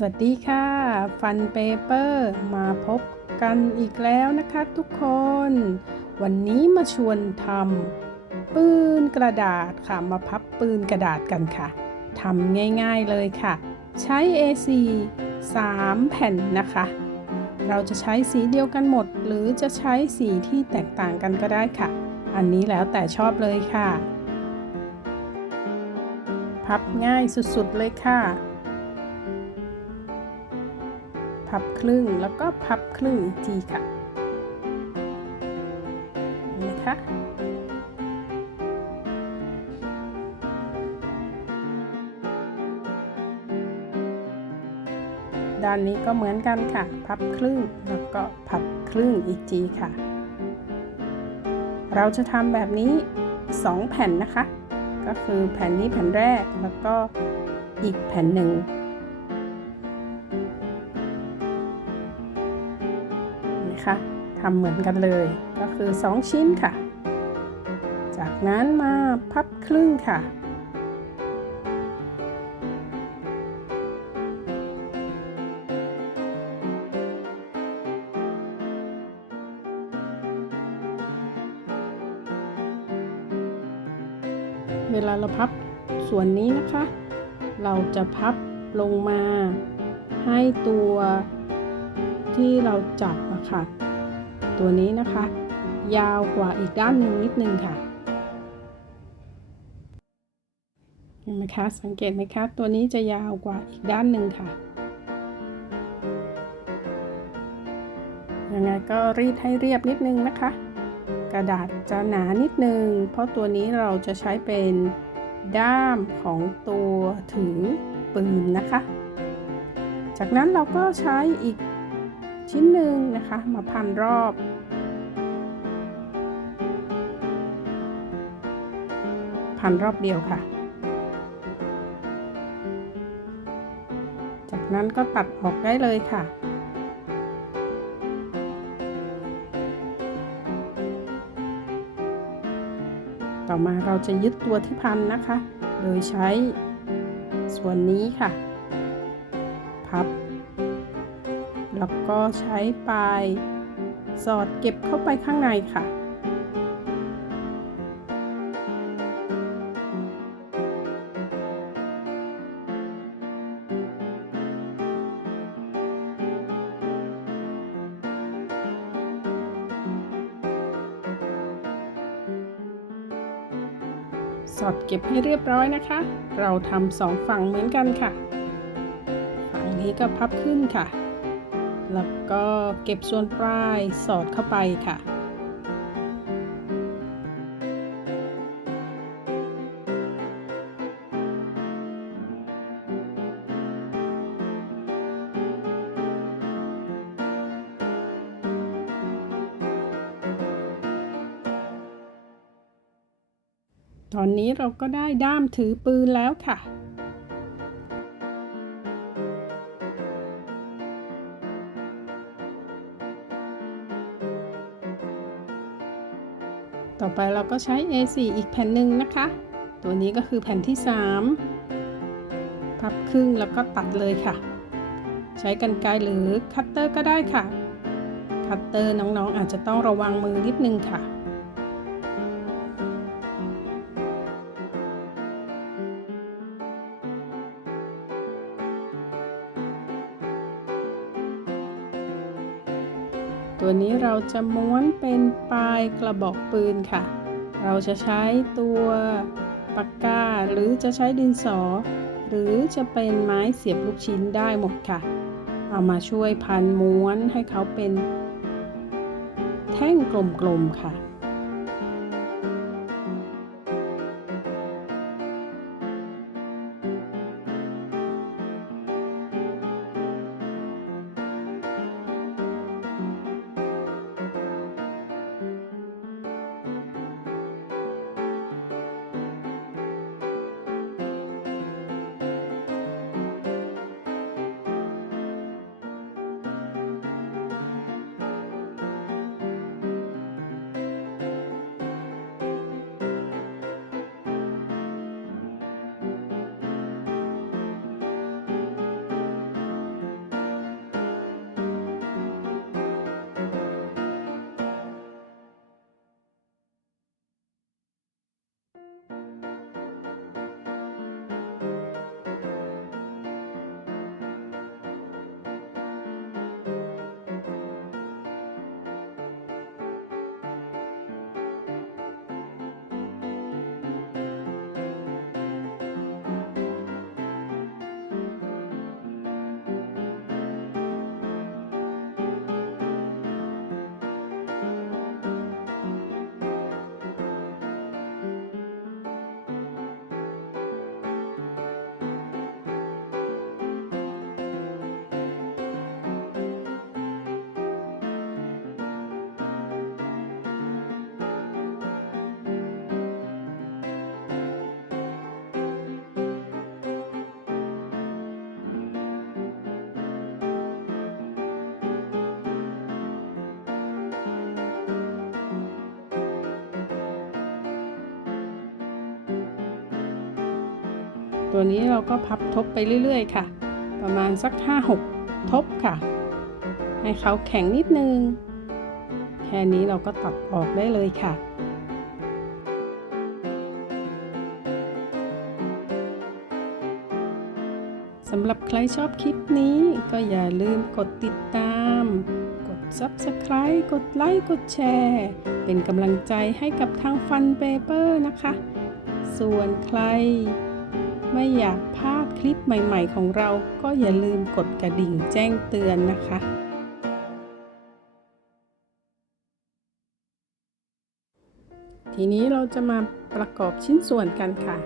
สวัสดีค่ะ ฟันเปเปอร์มาพบกันอีกแล้วนะคะทุกคน วันนี้มาชวนทำปืนกระดาษค่ะ มาพับปืนกระดาษกันค่ะทำง่ายๆเลยค่ะ ใช้ A4 3 แผ่นนะคะ เราจะใช้สีเดียวกันหมด หรือจะใช้สีที่แตกต่างกันก็ได้ค่ะ อันนี้แล้วแต่ชอบเลยค่ะ พับง่ายสุดๆเลยค่ะ พับครึ่งแล้วก็พับครึ่งอีกทีค่ะเห็นไหมคะด้านนี้ก็เหมือนกันค่ะ พับครึ่งแล้วก็พับครึ่งอีกทีค่ะ เราจะทำแบบนี้ 2 แผ่นนะคะ ก็คือแผ่นนี้แผ่นแรกแล้วก็อีกแผ่นหนึ่ง นะคะทำเหมือนกันเลย ก็คือ 2 ชิ้นค่ะ จากนั้นมาพับครึ่งค่ะ เวลาเราพับส่วนนี้นะคะ เราจะพับลงมาให้ตัวที่เราจับอะค่ะ ตัวนี้นะคะ ยาวกว่าอีกด้านหนึ่งนิดนึงค่ะเห็นไหมคะสังเกตไหมคะตัวนี้จะยาวกว่าอีกด้านหนึ่งค่ะยังไงก็รีดให้เรียบนิดนึงนะคะ กระดาษจะหนานิดนึง เพราะตัวนี้เราจะใช้เป็นด้ามของตัวถือปืนนะคะ จากนั้นเราก็ใช้อีก ชิ้นหนึ่งนะคะ มาพันรอบ พันรอบเดียวค่ะ จากนั้นก็ตัดออกได้เลยค่ะต่อมาเราจะยึดตัวที่พันนะคะ โดยใช้ส่วนนี้ค่ะ พับ ก็ใช้ปลายสอดเก็บเข้าไปข้างในค่ะ สอดเก็บให้เรียบร้อยนะคะ เราทำสองฝั่งเหมือนกันค่ะ ฝั่งนี้ก็พับขึ้นค่ะ แล้วก็เก็บส่วนปลายสอดเข้าไปค่ะ ตอนนี้เราก็ได้ด้ามถือปืนแล้วค่ะ ไปเราก็ใช้ A4 อีกแผ่นหนึ่งนะคะ ตัวนี้ก็คือแผ่นที่ 3 พับครึ่งแล้วก็ตัดเลยค่ะ ใช้กันไกรหรือคัตเตอร์ก็ได้ค่ะ คัตเตอร์น้องๆอาจจะต้องระวังมือนิดนึงค่ะ ตัวนี้เราจะม้วนเป็นปลายกระบอกปืนค่ะ เราจะใช้ตัวปากกาหรือจะใช้ดินสอ หรือจะเป็นไม้เสียบลูกชิ้นได้หมดค่ะ เอามาช่วยพันม้วนให้เขาเป็น แท่งกลมๆค่ะ ตัวนี้เราก็พับทบไปเรื่อยๆ ค่ะ ประมาณสัก 5-6 ทบค่ะ ให้เขาแข็งนิดนึง แค่นี้เราก็ตัดออกได้เลยค่ะสำหรับใครชอบคลิปนี้ ก็อย่าลืมกดติดตาม กด Subscribe กดไลค์ กดแชร์ เป็นกำลังใจให้กับทางฟันเปเปอร์นะคะ ส่วนใคร ไม่อยากพลาดคลิปใหม่ ๆ ของเราก็อย่าลืมกดกระดิ่งแจ้งเตือนนะคะ ทีนี้เราจะมาประกอบชิ้นส่วนกันค่ะ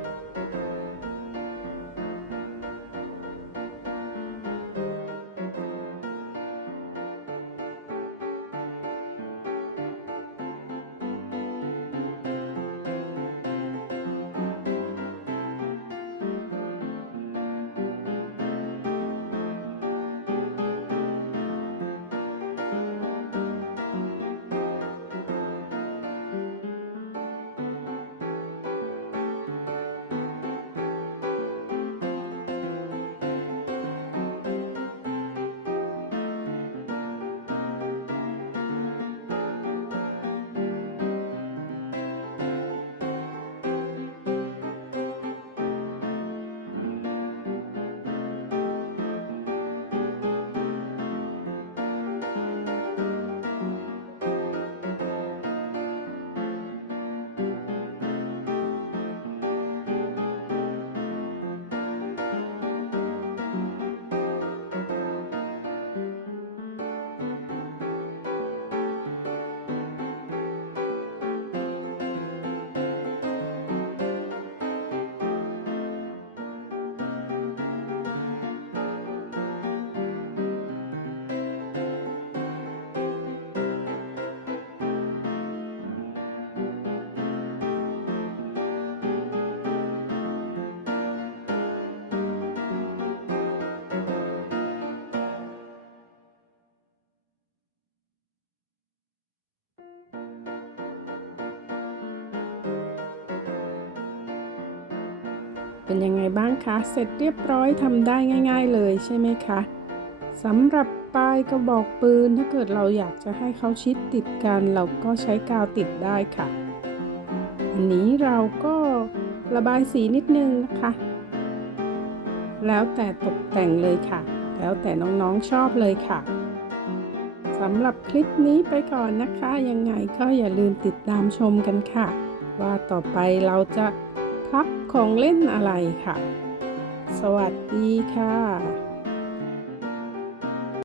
เป็นยังไงบ้างคะ เสร็จเรียบร้อยทำได้ง่าย ๆ เลยใช่ไหมคะสำหรับปลายกระบอกปืนถ้าเกิดเราอยากจะให้เขาชิดติดกัน เราก็ใช้กาวติดได้ค่ะ อันนี้เราก็ระบายสีนิดนึงนะคะ แล้วแต่ตกแต่งเลยค่ะ แล้วแต่น้องๆชอบเลยค่ะสำหรับคลิปนี้ไปก่อนนะคะ ยังไงก็อย่าลืมติดตามชมกันค่ะ ว่าต่อไปเราจะ พับของเล่นอะไรค่ะ สวัสดีค่ะ